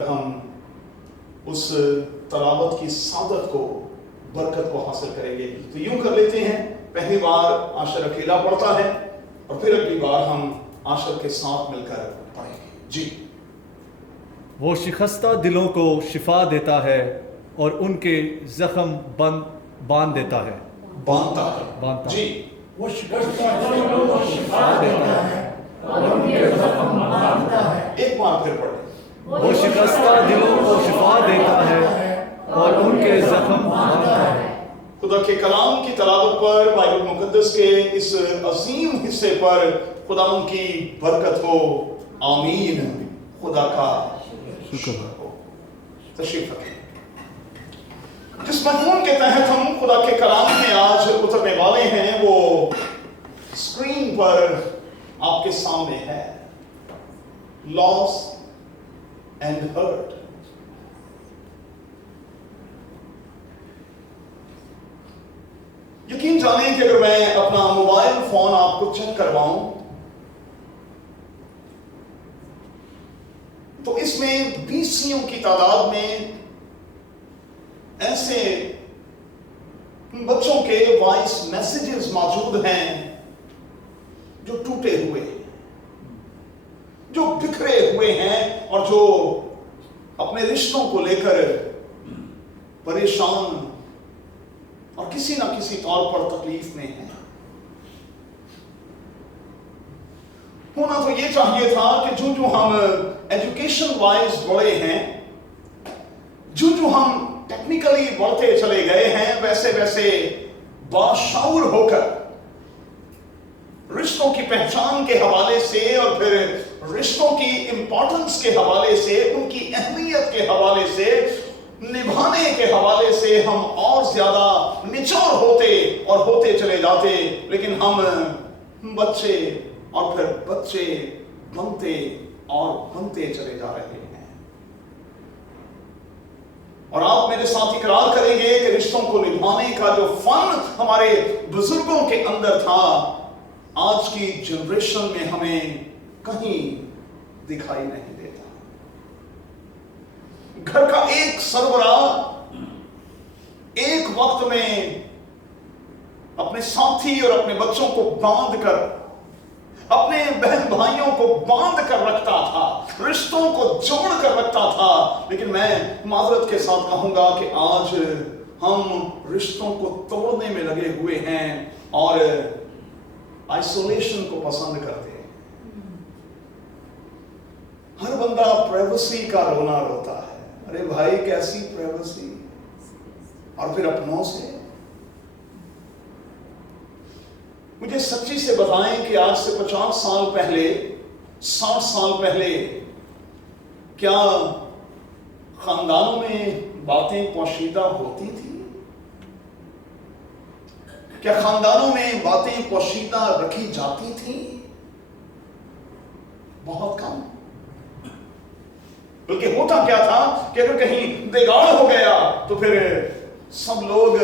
ہم اس تلاوت کی سعادت کو برکت کو حاصل کریں گے. تو یوں کر لیتے ہیں، پہلی بار عاشر اکیلا پڑھتا ہے اور پھر اگلی بار ہم عاشر کے ساتھ مل کر پڑھیں گے. جی. وہ شکستہ دلوں کو شفا دیتا ہے اور ان کے زخم باندھ دیتا ہے. باندھتا ہے. جی. وہ شکستہ دلوں کو شفا دیتا ہے اور ان کے زخم باندھتا ہے. ایک بار پھر پڑھیں. وہ شکستہ دلوں کو شفا دیتا ہے اور ان کے زخم باندھتا ہے. خدا کے کلام کی تلاوت پر، بائبل مقدس کے اس عظیم حصے پر خداوند کی برکت ہو. آمین. خدا کا شکر ہو. تشریف رکھیں. جس مضمون کے تحت ہم خدا کے کلام میں آج اترنے والے ہیں وہ اسکرین پر آپ کے سامنے ہے. لاس اینڈ ہرٹ. یقین جانیں کہ اگر میں اپنا موبائل فون آپ کو چیک کرواؤں تو اس میں 20 کی تعداد میں ایسے بچوں کے وائس میسیجز موجود ہیں جو ٹوٹے ہوئے ہیں، جو بکھرے ہوئے ہیں اور جو اپنے رشتوں کو لے کر پریشان اور کسی نہ کسی طور پر تکلیف میں ہیں. ہونا تو یہ چاہیے تھا کہ جو ہم ایجوکیشن وائز بڑے ہیں، جو ہم ٹیکنیکلی بڑھتے چلے گئے ہیں، ویسے ویسے باشعور ہو کر رشتوں کی پہچان کے حوالے سے اور پھر رشتوں کی امپورٹنس کے حوالے سے، ان کی اہمیت کے حوالے سے، نبھانے کے حوالے سے ہم اور زیادہ نچوڑ ہوتے چلے جاتے. لیکن ہم بچے اور پھر بچے بنتے چلے جا رہے ہیں. اور آپ میرے ساتھ اقرار کریں گے کہ رشتوں کو نبھانے کا جو فن ہمارے بزرگوں کے اندر تھا، آج کی جنریشن میں ہمیں کہیں دکھائی نہیں دیتا. گھر کا ایک سربراہ ایک وقت میں اپنے ساتھی اور اپنے بچوں کو باندھ کر، اپنے بہن بھائیوں کو باندھ کر رکھتا تھا، رشتوں کو جوڑ کر رکھتا تھا. لیکن میں معذرت کے ساتھ کہوں گا کہ آج ہم رشتوں کو توڑنے میں لگے ہوئے ہیں اور آئسولیشن کو پسند کرتے ہیں. ہر بندہ پرائیویسی کا رونا روتا ہے. ارے بھائی کیسی پرائیویسی؟ اور پھر اپنوں سے. مجھے سچی سے بتائیں کہ آج سے 50 سال پہلے، 60 سال پہلے کیا خاندانوں میں باتیں پوشیدہ ہوتی تھی؟ کیا خاندانوں میں باتیں پوشیدہ رکھی جاتی تھیں؟ بہت کم. بلکہ ہوتا کیا تھا کہ اگر کہیں بگاڑ ہو گیا تو پھر سب لوگ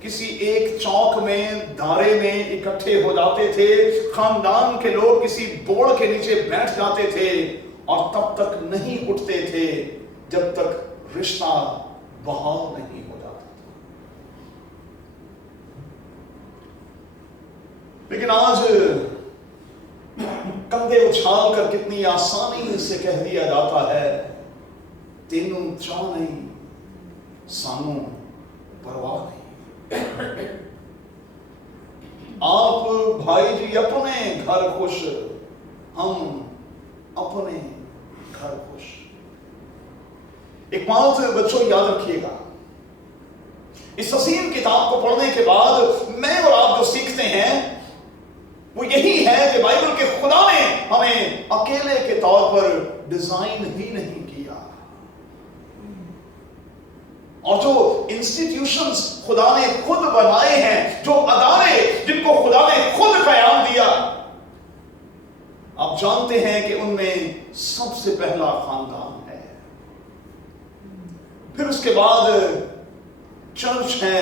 کسی ایک چوک میں، دھارے میں اکٹھے ہو جاتے تھے. خاندان کے لوگ کسی بوڑ کے نیچے بیٹھ جاتے تھے اور تب تک نہیں اٹھتے تھے جب تک رشتہ بحال نہیں ہو جاتا تھا. لیکن آج کندھے اچھال کر کتنی آسانی سے کہہ دیا جاتا ہے، تینوں چاہ نہیں، سانوں پرواہ نہیں. آپ بھائی جی اپنے گھر خوش، ہم اپنے گھر خوش. ایک بات بچوں یاد رکھیے گا، اس عظیم کتاب کو پڑھنے کے بعد میں اور آپ جو سیکھتے ہیں وہ یہی ہے کہ بائبل کے خدا نے ہمیں اکیلے کے طور پر ڈیزائن ہی نہیں کیا، اور جو انسٹیٹیوشنز خدا نے خود بنائے ہیں، جو ادارے جن کو خدا نے خود قیام دیا، آپ جانتے ہیں کہ ان میں سب سے پہلا خاندان ہے، پھر اس کے بعد چرچ ہے،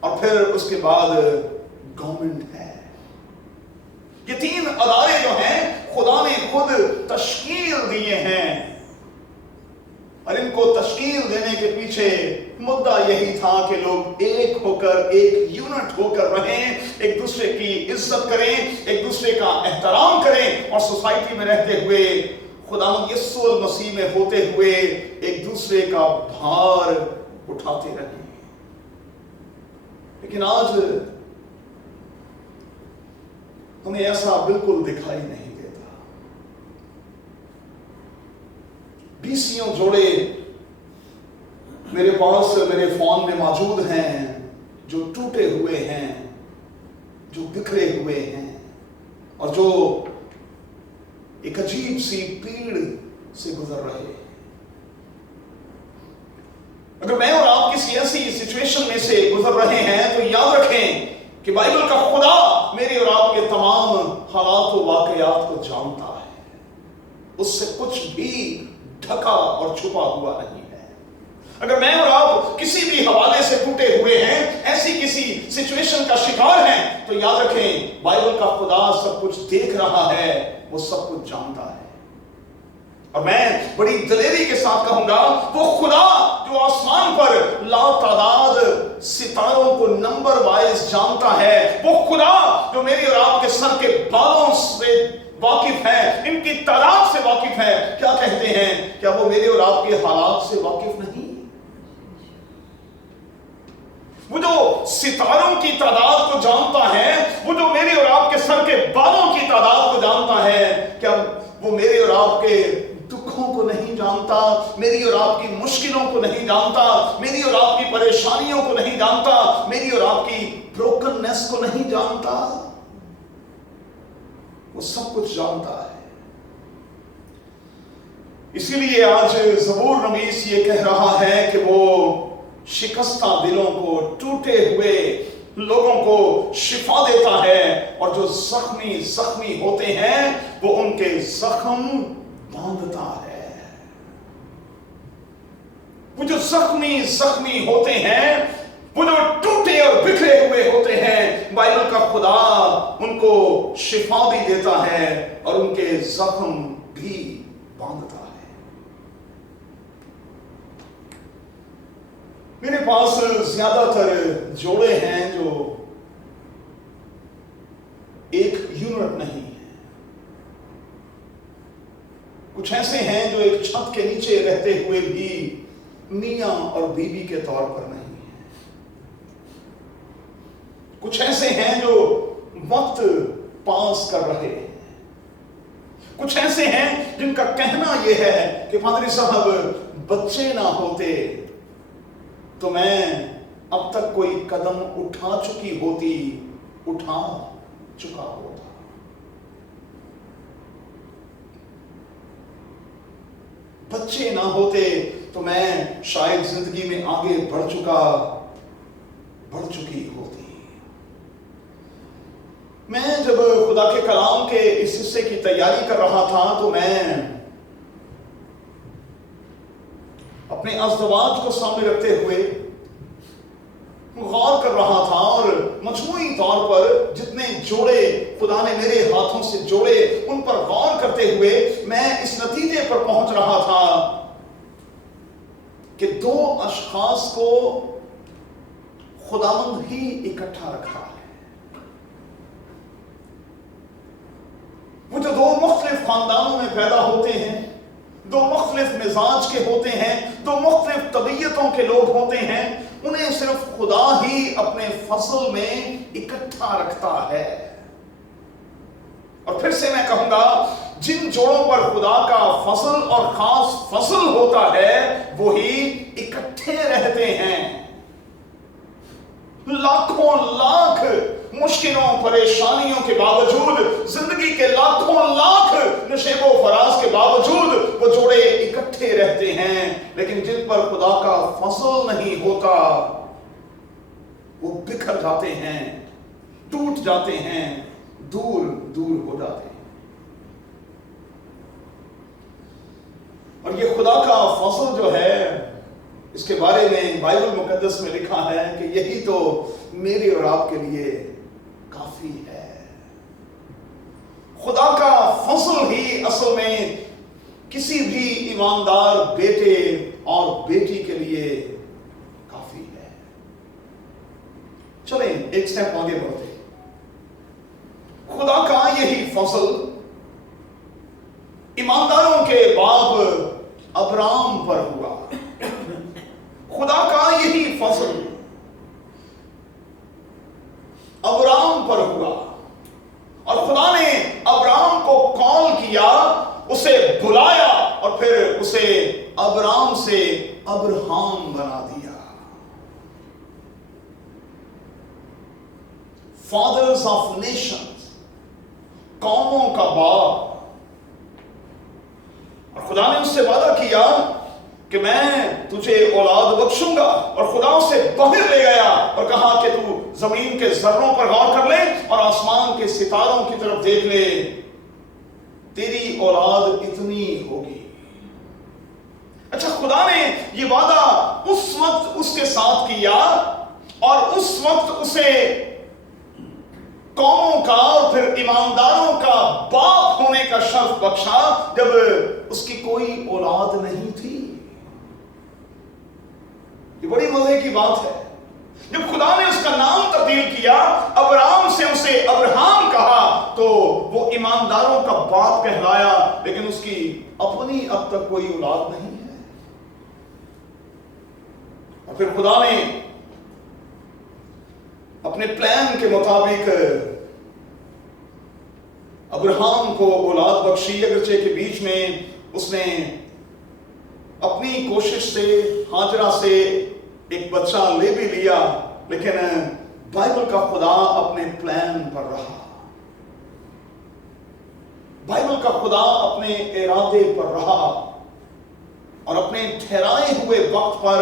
اور پھر اس کے بعد گورنمنٹ ہے. یہ 3 ادارے جو ہیں خدا نے خود تشکیل دیے ہیں. اور ان کو تشکیل دینے کے پیچھے مدعا یہی تھا کہ لوگ ایک ہو کر، ایک یونٹ ہو کر رہیں، ایک دوسرے کی عزت کریں، ایک دوسرے کا احترام کریں، اور سوسائٹی میں رہتے ہوئے، خداوند یسوع المسیح میں ہوتے ہوئے ایک دوسرے کا بھار اٹھاتے رہیں۔ لیکن آج ہمیں ایسا بالکل دکھائی نہیں دیتا۔ 20 جوڑے میرے پاس میرے فون میں موجود ہیں جو ٹوٹے ہوئے ہیں، جو بکھرے ہوئے ہیں، اور جو ایک عجیب سی پیڑ سے گزر رہے ہیں۔ اگر میں اور آپ کسی ایسی سچویشن میں سے گزر رہے ہیں تو یاد رکھیں کہ بائبل کا خدا میرے اور آپ کے تمام حالات و واقعات کو جانتا ہے، اس سے کچھ بھی ڈھکا اور چھپا ہوا نہیں ہے۔ اگر میں اور آپ کسی بھی حوالے سے ٹوٹے ہوئے ہیں، ایسی کسی سچویشن کا شکار ہیں، تو یاد رکھیں بائبل کا خدا سب کچھ دیکھ رہا ہے، وہ سب کچھ جانتا ہے۔ اور میں بڑی دلیری کے ساتھ کہوں گا، وہ خدا جو آسمان پر لا تعداد ستاروں کو نمبر وائز جانتا ہے، وہ خدا جو میری اور آپ کے سر کے بالوں سے واقف ہے، ان کی تعداد سے واقف ہے، کیا کہتے ہیں؟ کیا وہ میرے اور آپ کے حالات سے واقف نہیں؟ وہ جو ستاروں کی تعداد کو جانتا ہے، وہ جو میرے اور آپ کے سر کے بالوں کی تعداد کو جانتا ہے، کیا وہ میرے اور آپ کے دکھوں کو نہیں جانتا، میری اور آپ کی مشکلوں کو نہیں جانتا، میری اور آپ کی پریشانیوں کو نہیں جانتا، میری اور آپ کی بروکننس کو نہیں جانتا؟ وہ سب کچھ جانتا ہے۔ اسی لیے آج زبور نویس یہ کہہ رہا ہے کہ وہ شکستہ دلوں کو، ٹوٹے ہوئے لوگوں کو شفا دیتا ہے، اور جو زخمی ہوتے ہیں وہ ان کے زخم باندھتا ہے۔ وہ جو زخمی ہوتے ہیں، وہ جو ٹوٹے اور بکھرے ہوئے ہوتے ہیں، بائبل کا خدا ان کو شفا بھی دیتا ہے اور ان کے زخم بھی باندھتا ہے۔ میرے پاس زیادہ تر جوڑے ہیں جو ایک یونٹ نہیں ہے، کچھ ایسے ہیں جو ایک چھت کے نیچے رہتے ہوئے بھی میاں اور بیوی کے طور پر نہیں ہیں، کچھ ایسے ہیں جو وقت پاس کر رہے ہیں، کچھ ایسے ہیں جن کا کہنا یہ ہے کہ پادری صاحب بچے نہ ہوتے تو میں اب تک کوئی قدم اٹھا چکا ہوتا۔ بچے نہ ہوتے تو میں شاید زندگی میں آگے بڑھ چکی ہوتی۔ میں جب خدا کے کلام کے اس حصے کی تیاری کر رہا تھا تو میں اپنے ازدواج کو سامنے رکھتے ہوئے غور کر رہا تھا، اور مجموعی طور پر جتنے جوڑے خدا نے میرے ہاتھوں سے جوڑے ان پر غور کرتے ہوئے میں اس نتیجے پر پہنچ رہا تھا کہ 2 اشخاص کو خداوند ہی اکٹھا رکھا ہے۔ وہ جو 2 مختلف خاندانوں میں پیدا ہوتے ہیں، 2 مختلف مزاج کے ہوتے ہیں، 2 مختلف طبیعتوں کے لوگ ہوتے ہیں، انہیں صرف خدا ہی اپنے فصل میں اکٹھا رکھتا ہے۔ اور پھر سے میں کہوں گا، جن جوڑوں پر خدا کا فصل اور خاص فصل ہوتا ہے وہی اکٹھے رہتے ہیں۔ لاکھوں لاکھ مشکلوں پریشانیوں کے باوجود، زندگی کے لاکھوں لاکھ نشیب و فراز کے باوجود وہ جوڑے اکٹھے رہتے ہیں، لیکن جن پر خدا کا فصل نہیں ہوتا وہ بکھر جاتے ہیں، ٹوٹ جاتے ہیں، دور ہو جاتے ہیں۔ اور یہ خدا کا فصل جو ہے، اس کے بارے میں بائبل مقدس میں لکھا ہے کہ یہی تو میرے اور آپ کے لیے کافی ہے۔ خدا کا فصل ہی اصل میں کسی بھی ایماندار بیٹے एक स्टेप आगे बढ़ते, खुदा का यही फजल ईमानदारों के बाप अब्राम पर हुआ। खुदा का यही फजल अब्राम पर हुआ और खुदा ने अब्राम को कॉल किया, उसे बुलाया और फिर उसे अब्राम से अब्राहम बना दिया। फादर्स ऑफ नेशंस, कौमों का बाप। और खुदा ने उससे वादा किया कि मैं तुझे औलाद बख्शूंगा, और खुदा उसे बाहर ले गया और कहा कि तू जमीन के जर्रों पर गौर कर ले और आसमान के सितारों की तरफ देख ले, तेरी औलाद इतनी होगी। अच्छा, खुदा ने ये वादा उस वक्त उसके साथ किया और उस वक्त उसे कौमों का और फिर ईमानदारों का बाप होने का शर्फ बख्शा जब उसकी कोई औलाद नहीं थी। ये बड़ी मजे की बात है। जब खुदा ने उसका नाम तब्दील किया, अब्राम से उसे अब्राहम कहा, तो वो ईमानदारों का बाप कहलाया, लेकिन उसकी अपनी अब तक कोई औलाद नहीं है। और फिर खुदा ने अपने प्लान के मुताबिक अब्राहम को औलाद बख्शी, अगरचे के बीच में उसने अपनी कोशिश से हाजरा से एक बच्चा ले भी लिया, लेकिन बाइबल का खुदा अपने प्लान पर रहा। बाइबल का खुदा अपने इरादे पर रहा और अपने ठहराए हुए वक्त पर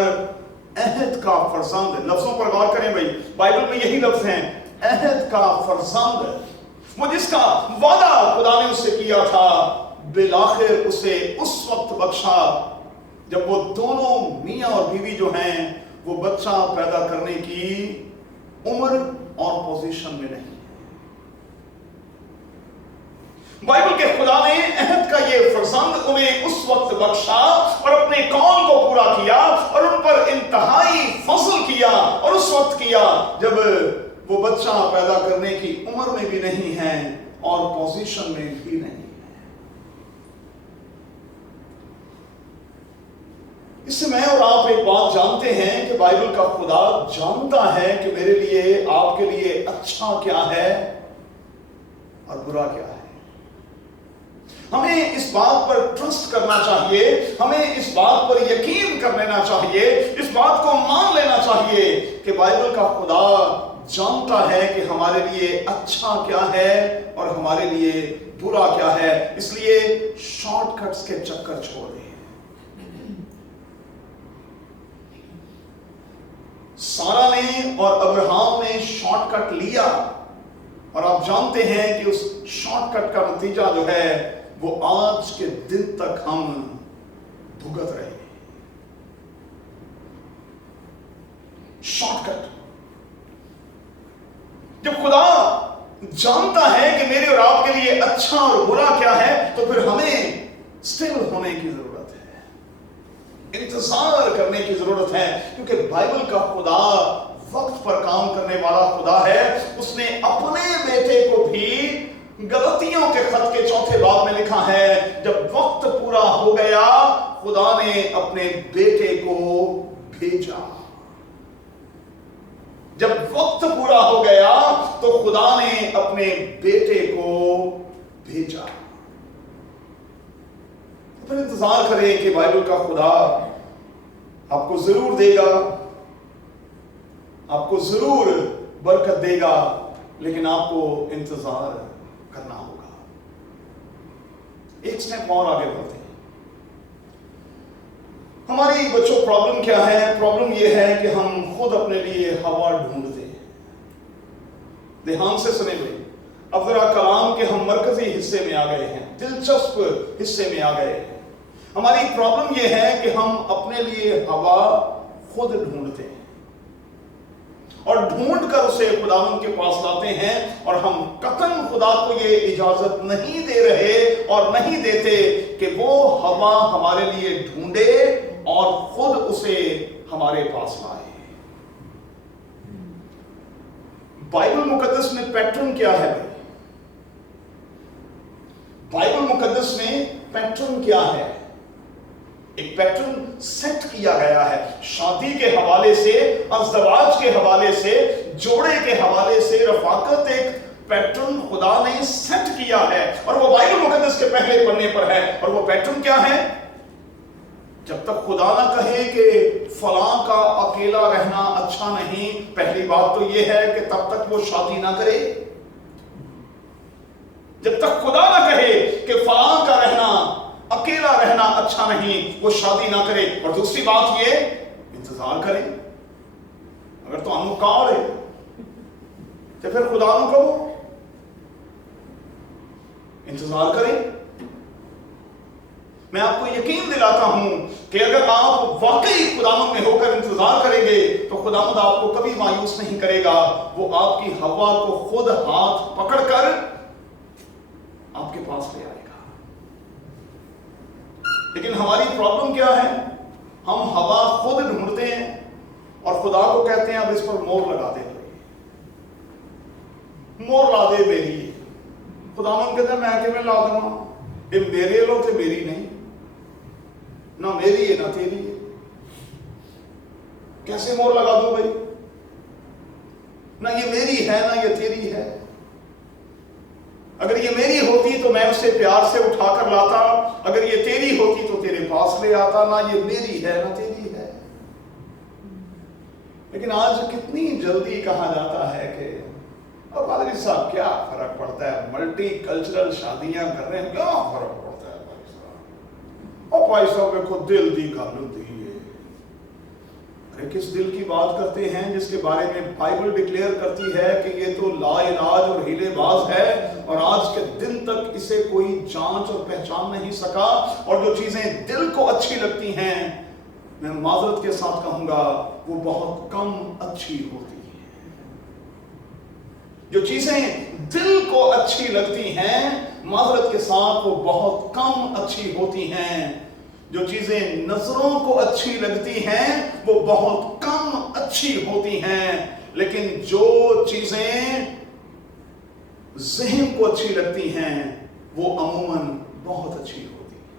अहद का फरजंद, लफ्जों पर गौर करें भाई, बाइबल में यही लफ्ज हैं, अहद का फरजंद, वो जिसका वादा खुदा ने उससे किया था, बिलाखिर उसे उस वक्त बख्शा जब वो दोनों मियां और बीवी जो हैं वो बच्चा पैदा करने की उम्र और पोजीशन में नहीं। बाइबल के खुदा ने अहद का ये फरजंद उन्हें उस वक्त बख्शा और अपने कौम को पूरा किया और उन पर इंतहाई फजल किया, और उस वक्त किया जब वो बच्चा पैदा करने की उम्र में भी नहीं है और पोजीशन में भी नहीं है। इससे मैं और आप एक बात जानते हैं कि बाइबल का खुदा जानता है कि मेरे लिए, आपके लिए अच्छा क्या है और बुरा क्या है। हमें इस बात पर ट्रस्ट करना चाहिए, हमें इस बात पर यकीन कर लेना चाहिए, इस बात को मान लेना चाहिए कि बाइबल का खुदा जानता है कि हमारे लिए अच्छा क्या है और हमारे लिए बुरा क्या है। इसलिए शॉर्टकट्स के चक्कर छोड़ दें। सारा ने और अब्राहम ने शॉर्टकट लिया और आप जानते हैं कि उस शॉर्टकट का नतीजा जो है वो आज के दिन तक हम भुगत रहे हैं। शॉर्टकट। जब खुदा जानता है कि मेरे और आपके लिए अच्छा और बुरा क्या है, तो फिर हमें स्टिल होने की जरूरत है, इंतजार करने की जरूरत है, क्योंकि बाइबल का खुदा वक्त पर काम करने वाला खुदा है। उसने अपने बेटे को भी गलतियों के खत के 4 बाब में लिखा है, जब वक्त पूरा हो गया खुदा ने अपने बेटे को भेजा। जब वक्त पूरा हो गया तो खुदा ने अपने बेटे को भेजा। फिर इंतजार करें कि बाइबल का खुदा आपको जरूर देगा, आपको जरूर बरकत देगा, लेकिन आपको इंतजार करना होगा। एक स्टेप और आगे बढ़ते हैं। हमारी बच्चों प्रॉब्लम क्या है? प्रॉब्लम यह है कि हम खुद अपने लिए हवा ढूंढते हैं। ध्यान से सुने भाई, अब जरा कलाम के हम मरकजी हिस्से में आ गए हैं, दिलचस्प हिस्से में आ गए हैं। हमारी प्रॉब्लम यह है कि हम अपने लिए हवा खुद ढूंढते हैं और ढूंढ कर उसे खुदावंद के पास लाते हैं, और हम कतन खुदा को ये इजाजत नहीं दे रहे और नहीं देते कि वो हवा हमारे लिए ढूंढे और खुद उसे हमारे पास लाए। बाइबल मुकद्दस में पैटर्न क्या है भाई? बाइबल मुकद्दस में पैटर्न क्या है? एक पैटर्न सेट किया गया है। शादी के हवाले से, अज़दवाज के हवाले से, जोड़े के हवाले से रफाकत एक पैटर्न खुदा ने सेट किया है और वो बाइबल मुकद्दस के पहले पन्ने पर है। और वो पैटर्न क्या है? जब तक खुदा ना कहे कि फलां का अकेला रहना अच्छा नहीं, पहली बात तो ये है कि तब तक वो शादी ना करे। जब तक खुदा ना कहे कि फलां का रहना, अकेला रहना अच्छा नहीं, वो शादी ना करे। और दूसरी बात ये, इंतजार करे। अगर तो आनू कार है तो फिर खुदा नु कहो इंतजार करें। मैं आपको यकीन दिलाता हूं कि अगर आप वाकई खुदावंद में होकर इंतजार करेंगे तो खुदावंद आपको कभी मायूस नहीं करेगा। वो आपकी हवा को खुद हाथ पकड़कर आपके पास ले आएगा। लेकिन हमारी प्रॉब्लम क्या है? हम हवा खुद ढूंढते हैं और खुदा को कहते हैं अब इस पर मोहर लगा दे, मोहर ला दे मेरी। खुदावंद कहता है मैं किवें ला दूंगा, ये मेरे लो ते मेरी नहीं, ना मेरी है ना तेरी है। कैसे मोहर लगा दो भाई? ना ये मेरी है ना ये तेरी है। अगर ये मेरी होती तो मैं उसे प्यार से उठाकर लाता, अगर ये तेरी होती तो तेरे पास ले आता। ना ये मेरी है ना तेरी है। लेकिन आज कितनी जल्दी कहा जाता है कि अब पादरी साहब क्या फर्क पड़ता है, मल्टी कल्चरल शादियां कर रहे हैं, क्या फर्क पड़ता है भाई साहब? और भाई साहब में खुद दिल दी गल होती है। अरे किस दिल की बात करते हैं जिसके बारे में बाइबल डिक्लेयर करती है कि ये तो लाइलाज और हीलेबाज है और आज के दिन तक इसे कोई जांच और पहचान नहीं सका। और जो चीजें दिल को अच्छी लगती हैं, मैं माजरत के साथ कहूंगा, वो बहुत कम अच्छी होती है। जो चीजें दिल को अच्छी लगती हैं, माजरत के साथ वो बहुत कम अच्छी होती हैं। जो चीजें नजरों को अच्छी लगती हैं, वो बहुत कम अच्छी होती हैं। लेकिन जो चीजें ज़हन को अच्छी लगती हैं, वो अमूमन बहुत अच्छी होती हैं।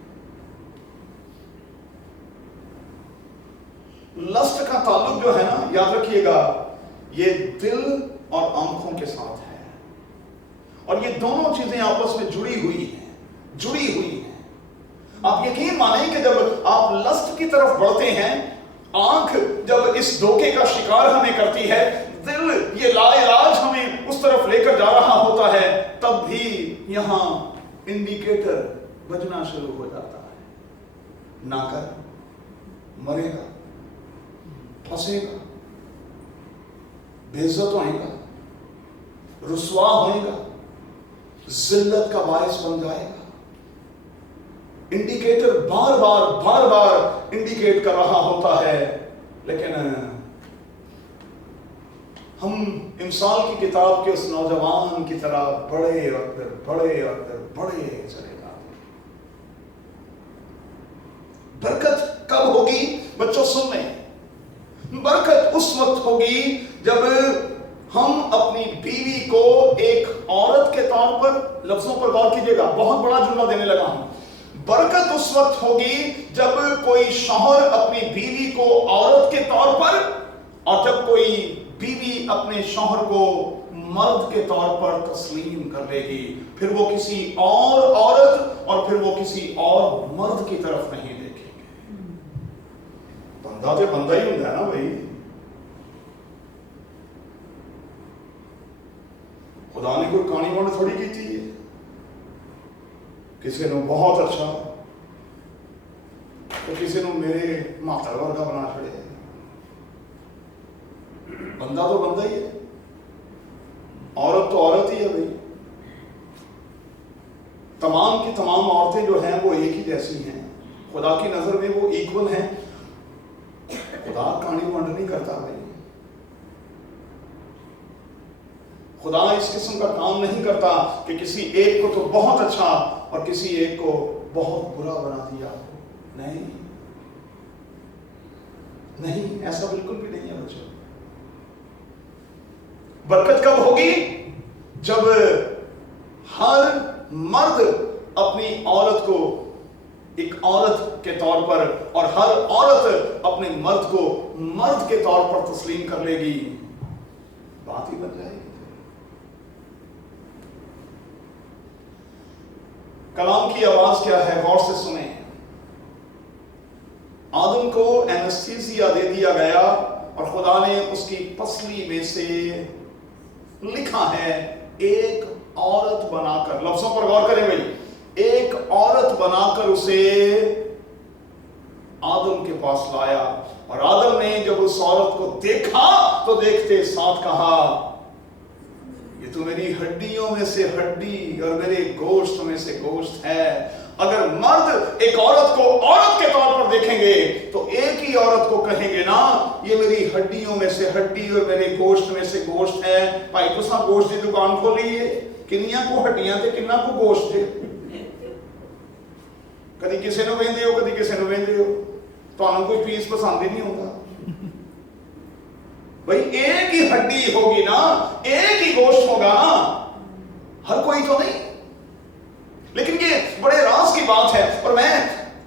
लस्ट का ताल्लुक जो है ना, याद रखिएगा, ये दिल और आंखों के साथ है। और ये दोनों चीजें आपस में जुड़ी हुई हैं। आप यकीन माने कि जब आप लस्ट की तरफ बढ़ते हैं, आंख जब इस धोखे का शिकार हमें करती है, दिल ये लाइलाज हमें उस तरफ लेकर जा रहा होता है, तब भी यहां इंडिकेटर बजना शुरू हो जाता है। ना कर, मरेगा, फंसेगा, बेइज्जत होएगा, रुसवा होएगा, जिल्लत का बायस बन जाएगा। इंडिकेटर बार बार इंडिकेट कर रहा होता है। लेकिन हम इंसान की किताब के उस नौजवान की तरह बड़े और फिर बड़े चले जाते। बरकत कब होगी बच्चों? सुन लें, बरकत उस वक्त होगी जब हम अपनी बीवी को एक औरत के तौर पर, लफ्जों पर गौर कीजिएगा, बहुत बड़ा जुमला देने लगा हूं। बरकत उस वक्त होगी जब कोई शौहर अपनी बीवी को औरत के तौर पर, और जब कोई बीवी अपने शौहर को मर्द के तौर पर तस्लीम कर लेगी। फिर वो किसी और औरत और फिर वो किसी और मर्द की तरफ नहीं देखेंगे। बंदा तो बंदा ही होता है ना भाई। खुदा ने कोई कहानी वंड थोड़ी की थी। किसी ने बहुत अच्छा तो किसी ने मेरे मातर वर्गा बना छड़े। बंदा तो बंदा ही है, औरत तो औरत ही है भाई। तमाम की तमाम औरतें जो हैं वो एक ही जैसी हैं। खुदा की नजर में वो इक्वल हैं। खुदा कहानी वंड नहीं करता भाई। खुदा इस किस्म का काम नहीं करता कि किसी एक को तो बहुत अच्छा और किसी एक को बहुत बुरा बना दिया। नहीं, ऐसा बिल्कुल भी नहीं है बच्चों। बरकत कब होगी जब हर मर्द अपनी औरत को एक औरत के तौर पर और हर औरत अपने मर्द को मर्द के तौर पर तस्लीम कर लेगी, बात ही बन जाएगी। कलाम की आवाज क्या है, गौर से सुने। आदम को एनेस्थीसिया दे दिया गया और खुदा ने उसकी पसली में से लिखा है एक औरत बनाकर, लफ्जों पर गौर करें भाई, एक औरत बनाकर उसे आदम के पास लाया। और आदम ने जब उस औरत को देखा तो देखते साथ कहा, ये तो मेरी हड्डियों में से हड्डी और मेरे गोश्त में से गोश्त है। अगर मर्द एक औरत को औरत के तौर पर देखेंगे तो एक ही औरत को कहेंगे ना, ये मेरी हड्डियों में से हड्डी और मेरे गोश्त में से गोश्त है। भाई तुसा गोश्त की दुकान खोली है, किन्नियां को हड्डियां ते किन्ना को गोश्त है। कदी किसी ਨੂੰ ਵੇਂਦੇ ਹੋ, कदी किसी ਨੂੰ ਵੇਂਦੇ ਹੋ, ਤੁਹਾਨੂੰ कोई पीस पसंद ही नहीं होगा। भाई एक ही हड्डी होगी ना, एक ही गोश्त होगा ना, हर कोई तो नहीं। लेकिन ये बड़े राज की बात है और मैं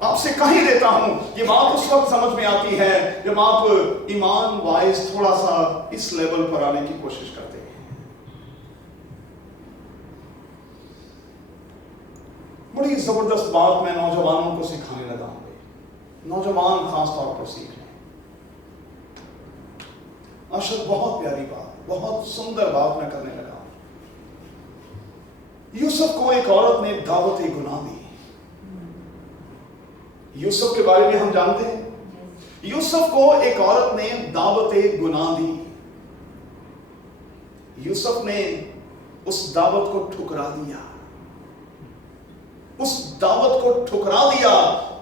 आपसे कह ही देता हूं, ये बात उस वक्त समझ में आती है जब आप ईमान वाइज थोड़ा सा इस लेवल पर आने की कोशिश करते हैं। बड़ी जबरदस्त बात मैं नौजवानों को सिखाने लगा हूं, नौजवान खास तौर पर सीख लें। अशद बहुत प्यारी बात, बहुत सुंदर बात मैं करने लगा। यूसुफ को एक औरत ने दावत गुनाह दी। यूसुफ के बारे में हम जानते हैं, यूसुफ को एक औरत ने दावत गुनाह दी। यूसुफ ने उस दावत को ठुकरा दिया, उस दावत को ठुकरा दिया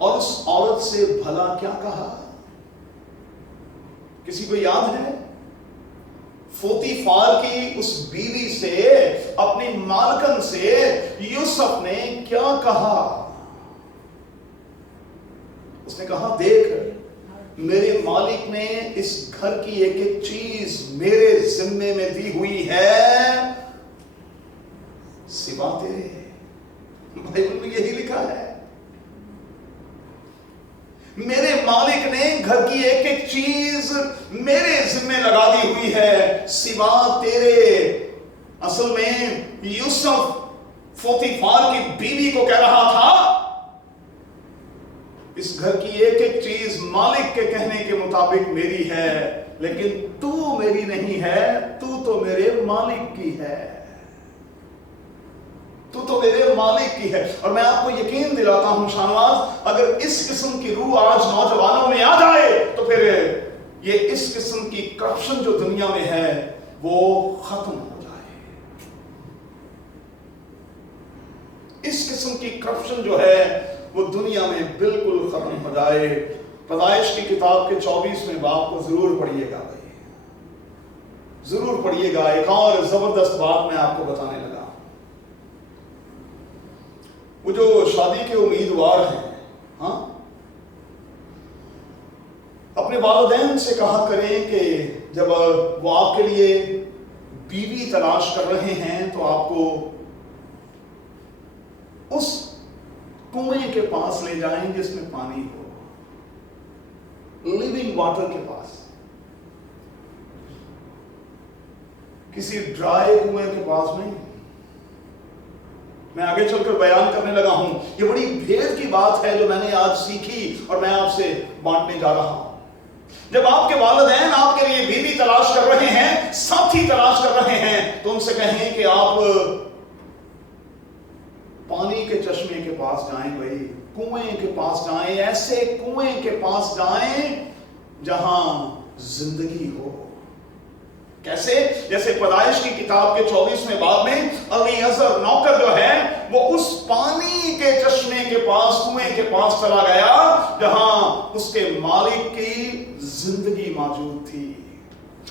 और उस औरत से भला क्या कहा? किसी को याद है? पोतीफार की उस बीवी से, अपनी मालकन से यूसुफ ने क्या कहा? उसने कहा, देख मेरे मालिक ने इस घर की एक एक चीज मेरे जिम्मे में दी हुई है सिवा तेरे। बाइबल में यही लिखा है, मेरे मालिक ने घर की एक एक चीज मेरे जिम्मे लगा दी हुई है सिवा तेरे। असल में यूसुफ पोतीफार की बीवी को कह रहा था, इस घर की एक एक चीज मालिक के कहने के मुताबिक मेरी है, लेकिन तू मेरी नहीं है, तू तो मेरे मालिक की है, तू तो मेरे मालिक की है। और मैं आपको यकीन दिलाता हूं शाहनवाज, अगर इस किस्म की रूह आज नौजवानों में आ जाए तो फिर ये इस किस्म की करप्शन जो दुनिया में है वो खत्म हो जाए। इस किस्म की करप्शन जो है वो दुनिया में बिल्कुल खत्म हो जाए। पैदाइश की किताब के 24वें बाब को जरूर पढ़िएगा भाई, जरूर पढ़िएगा। एक और जबरदस्त बात मैं आपको बताने लगा। वो जो शादी के उम्मीदवार हैं, हाँ, अपने वालिदैन से कहा करें कि जब वो आपके लिए बीवी तलाश कर रहे हैं तो आपको उस कुएं के पास ले जाएं जिसमें पानी हो, लिविंग वाटर के पास, किसी ड्राई कुएं के पास नहीं। मैं आगे चलकर बयान करने लगा हूं, ये बड़ी भेद की बात है जो मैंने आज सीखी और मैं आपसे बांटने जा रहा हूं। जब आपके वालिदैन आपके लिए बीवी तलाश कर रहे हैं, साथी तलाश कर रहे हैं, तो उनसे कहें कि आप पानी के चश्मे के पास जाएं भाई, कुएं के पास जाएं, ऐसे कुएं के पास जाएं जहां जिंदगी हो। कैसे? जैसे पैदाइश की किताब के 24वें बाब में अलीअज़र नौकर जो है वो उस पानी के चश्मे के पास, कुएं के पास चला गया जहां उसके मालिक की जिंदगी मौजूद थी।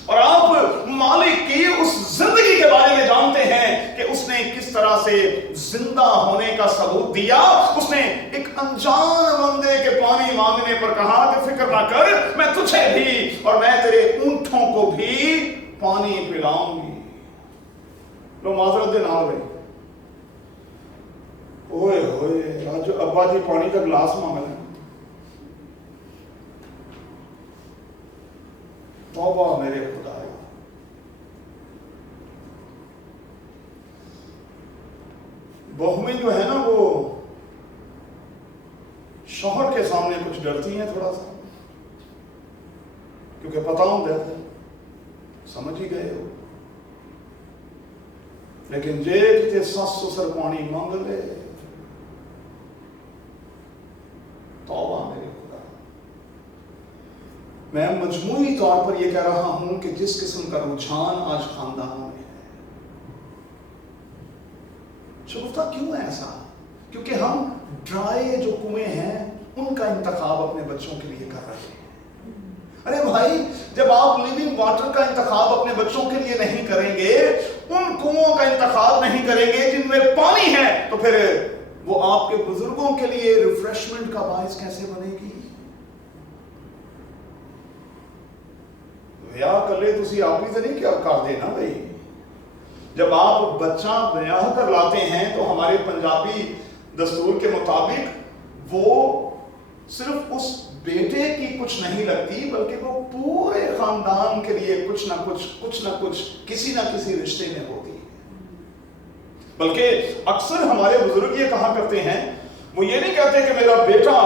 और आप मालिक की उस जिंदगी के बारे में जानते हैं कि उसने किस तरह से जिंदा होने का सबूत दिया। उसने एक अनजान बंदे के पानी मांगने पर कहा कि फिक्र ना कर, मैं तुझे भी और मैं तेरे ऊंटों को भी पानी पिलाऊंगी। लो माजरत दे नाल भाई, ओए होए आज अब्बा जी पानी का गिलास मांग लें। तौबा मेरे खुदा, बहुएं जो है ना वो शौहर के सामने कुछ डरती हैं थोड़ा सा, क्योंकि पता होता है, समझ ही गए हो। लेकिन जे किते सस ससुर पानी मांग ले, तौबा मेरे खुदा। मैं मजमूई तौर पर यह कह रहा हूं कि जिस किस्म का रुझान आज खानदानों में है, शगुफ्ता क्यों है ऐसा? क्योंकि हम ड्राई जो कुएं हैं उनका इंतखाब अपने बच्चों के लिए कर रहे हैं। अरे भाई, जब आप लिविंग वाटर का इंतखाब अपने बच्चों के लिए नहीं करेंगे, उन कुओं का इंतखाब नहीं करेंगे जिनमें पानी है, तो फिर वो आपके बुजुर्गों के लिए रिफ्रेशमेंट का बायस कैसे बनेगी? ब्याह कर ले तुसी आप भी तो नहीं क्या कर देना भाई। जब आप बच्चा ब्याह कर लाते हैं तो हमारे पंजाबी दस्तूर के मुताबिक वो सिर्फ उस बेटे की कुछ नहीं लगती, बल्कि वो पूरे खानदान के लिए कुछ ना कुछ किसी ना किसी रिश्ते में होती है। बल्कि अक्सर हमारे बुजुर्ग ये कहा करते हैं, वो ये नहीं कहते कि मेरा बेटा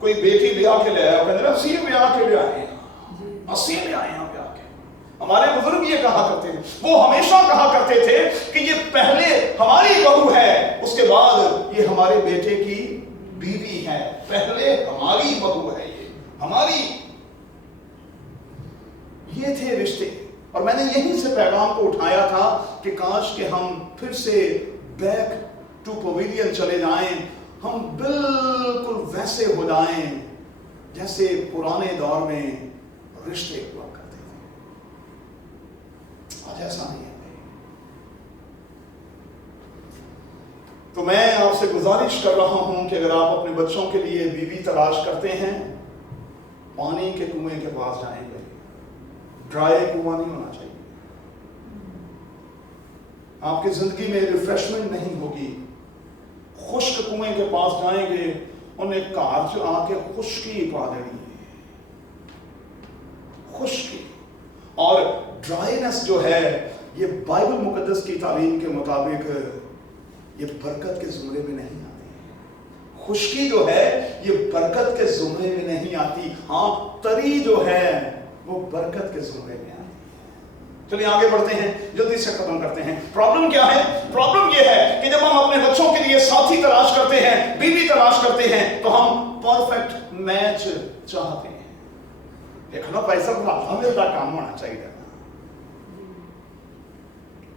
कोई बेटी ब्याह के ले आया, कहते हैं असी ब्याह के ले आए, असी ले आए हैं ब्याह के। हमारे बुजुर्ग ये कहा करते थे, वो हमेशा कहा करते थे कि ये पहले हमारी बहू है, उसके बाद ये हमारे बेटे की बीवी है, पहले हमारी बहू है, ये हमारी। ये थे रिश्ते। और मैंने यहीं से पैगाम को उठाया था कि काश के हम फिर से बैक टू पवेलियन चले जाएं, हम बिल्कुल वैसे हो जाएं जैसे पुराने दौर में रिश्ते हुआ करते थे। आज ऐसा नहीं है। तो मैं आपसे गुजारिश कर रहा हूं कि अगर आप अपने बच्चों के लिए बीवी तलाश करते हैं, पानी के कुएं के पास जाएंगे, ड्राई कुआं नहीं होना चाहिए। आपकी जिंदगी में रिफ्रेशमेंट नहीं होगी। खुश्क कुएं के पास जाएंगे, उन्हें कार च आके खुश्की पा देनी है, खुश्की। और ड्राइनेस जो है, ये बाइबल मुकद्दस की तालीम के मुताबिक ये बरकत के जुमरे में नहीं आती। खुश्की जो है ये बरकत के जुमरे में नहीं आती। हाँ, तरी जो है वो बरकत के जुमरे में आती है। चलिए आगे बढ़ते हैं, जल्दी से खत्म करते हैं। प्रॉब्लम क्या है? प्रॉब्लम ये है कि जब हम अपने बच्चों के लिए साथी तलाश करते हैं, बीवी तलाश करते हैं, तो हम परफेक्ट मैच चाहते हैं। देखो ना, पैसा हमेशा काम होना चाहिए,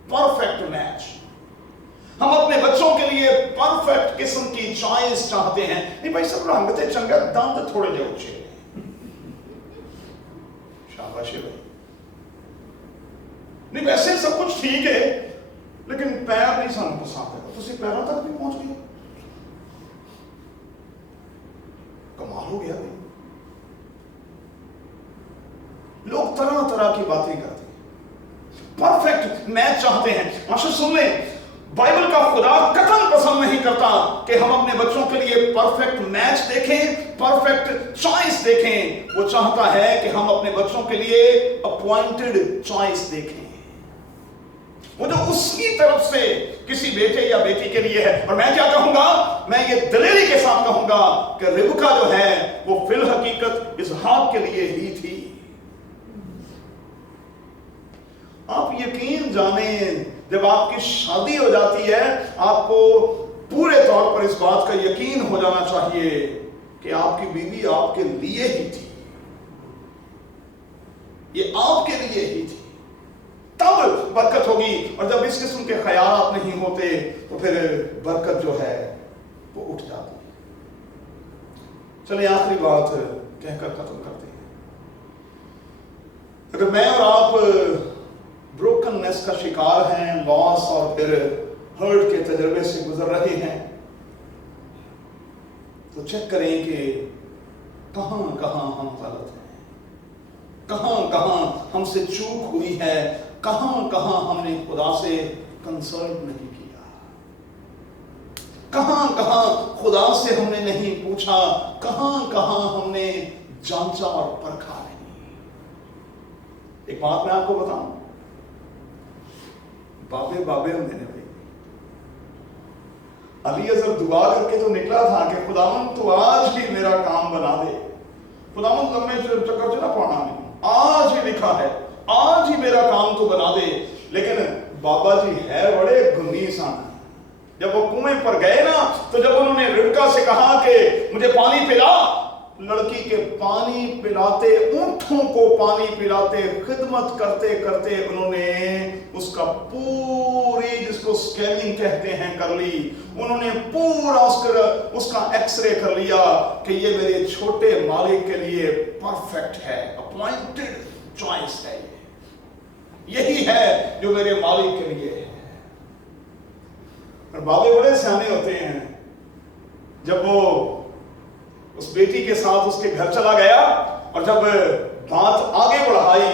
परफेक्ट मैच। हम अपने बच्चों के लिए परफेक्ट किस्म की चॉइस चाहते हैं। नहीं भाई, सब रंग ते चंगा, दांत थोड़े जे ऊंचे, शाबाश भाई। नहीं वैसे सब कुछ ठीक है, लेकिन पैर नहीं सानू पसंद है। तुसी पैरों तक भी पहुंच गए, कमाल हो गया भाई। लोग तरह तरह की बातें करते हैं, परफेक्ट मैच चाहते हैं। मास्टर सुन लें, बाइबल का खुदा कतई पसंद नहीं करता कि हम अपने बच्चों के लिए परफेक्ट मैच देखें, परफेक्ट चॉइस देखें। वो चाहता है कि हम अपने बच्चों के लिए अपॉइंटेड चॉइस देखें, वो जो उसकी तरफ से किसी बेटे या बेटी के लिए है। और मैं क्या कहूंगा, मैं ये दलेरी के साथ कहूंगा कि रिबका जो है वो फिल हकीकत इसहाक के लिए ही थी। आप यकीन जाने, जब आपकी शादी हो जाती है, आपको पूरे तौर पर इस बात का यकीन हो जाना चाहिए कि आपकी बीवी आपके लिए ही थी, ये आपके लिए ही थी। तब बरकत होगी। और जब इस किस्म के ख्यालात नहीं होते तो फिर बरकत जो है वो उठ जाती है। चलिए आखिरी बात कहकर खत्म करते हैं। अगर मैं और आप ब्रोकननेस का शिकार हैं, लॉस और फिर हर्ट के तजर्बे से गुजर रहे हैं, तो चेक करें कि कहां कहां हम गलत हैं, कहां कहां हमसे चूक हुई है, कहां कहां हमने खुदा से कंसल्ट नहीं किया, कहां कहां खुदा से हमने नहीं पूछा, कहां कहां हमने जांचा और परखा नहीं। एक बात मैं आपको बताऊं, बाबे बाबे होंगे ने भाई, अली अजहर दुआ करके तो निकला था कि खुदावंद तू आज भी मेरा काम बना दे, खुदावंद लम्बे चक्कर से ना पड़ना नहीं, आज ही लिखा है, आज ही मेरा काम तो बना दे। लेकिन बाबा जी है बड़े गुनी इंसान। जब वो कुएं पर गए ना, तो जब उन्होंने रिबका से कहा कि मुझे पानी पिला, लड़की के पानी पिलाते, ऊंटों को पानी पिलाते, खिदमत करते करते उन्होंने उसका पूरी, जिसको स्कैनिंग कहते हैं, कर ली। उन्होंने पूरा उसका एक्सरे कर लिया कि ये मेरे छोटे मालिक के लिए परफेक्ट है, अपॉइंटेड चॉइस है, यही है जो मेरे मालिक के लिए है। और बाबे बड़े सियाने होते हैं। जब वो उस बेटी के साथ उसके घर चला गया और जब बात आगे बढ़ाई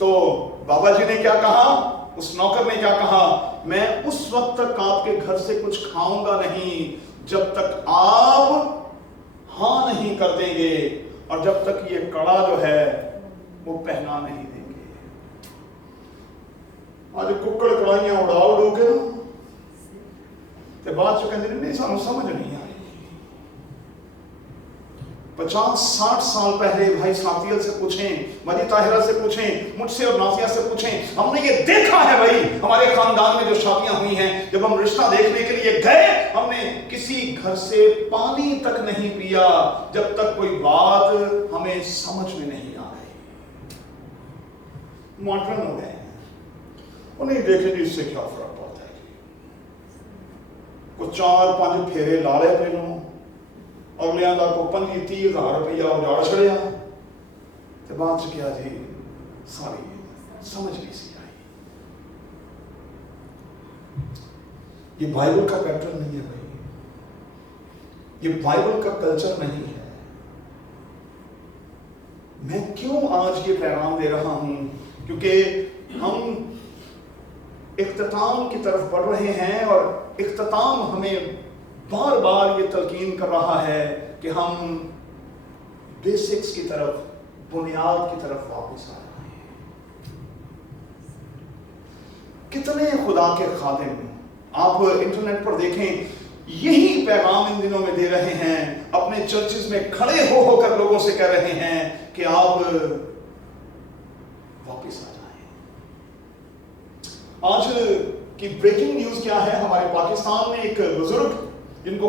तो बाबा जी ने क्या कहा, उस नौकर ने क्या कहा, मैं उस वक्त तक आपके घर से कुछ खाऊंगा नहीं जब तक आप हाँ नहीं कर देंगे और जब तक ये कड़ा जो है वो पहना नहीं देंगे। आज कुक्कड़ कड़ाइयां उड़ा उड़ोगे ना, तो बात जो कहते नहीं सानू समझ नहीं आई। 50-60 साल पहले भाई साथियल से पूछें, मजी ताहिरा से पूछें, मुझसे और नासिया से पूछें, हमने ये देखा है भाई, हमारे खानदान में जो शादियां हुई हैं, जब हम रिश्ता देखने के लिए गए, हमने किसी घर से पानी तक नहीं पिया जब तक कोई बात हमें समझ में नहीं आ रही। मॉडर्न हो गए, उन्हें देखे जी इससे क्या फर्क पड़ता है, कुछ 4-5 फेरे ला रहे थे लोग, अगलियां का को 25-30 हज़ार रुपया उजाड़ छड़िया, तो बात क्या जी सारी समझ नहीं सी आई। ये बाइबल का पैटर्न नहीं है भाई, ये बाइबल का कल्चर नहीं है। मैं क्यों आज ये पैगाम दे रहा हूं, क्योंकि हम इख्तिताम की तरफ बढ़ रहे हैं और इख्तिताम हमें बार बार ये तलकीन कर रहा है कि हम बेसिक्स की तरफ, बुनियाद की तरफ वापस आ रहे हैं। कितने खुदा के खादिम आप इंटरनेट पर देखें, यही पैगाम इन दिनों में दे रहे हैं, अपने चर्चेस में खड़े हो होकर लोगों से कह रहे हैं कि आप वापस आ जाएं। आज की ब्रेकिंग न्यूज क्या है, हमारे पाकिस्तान में एक बुजुर्ग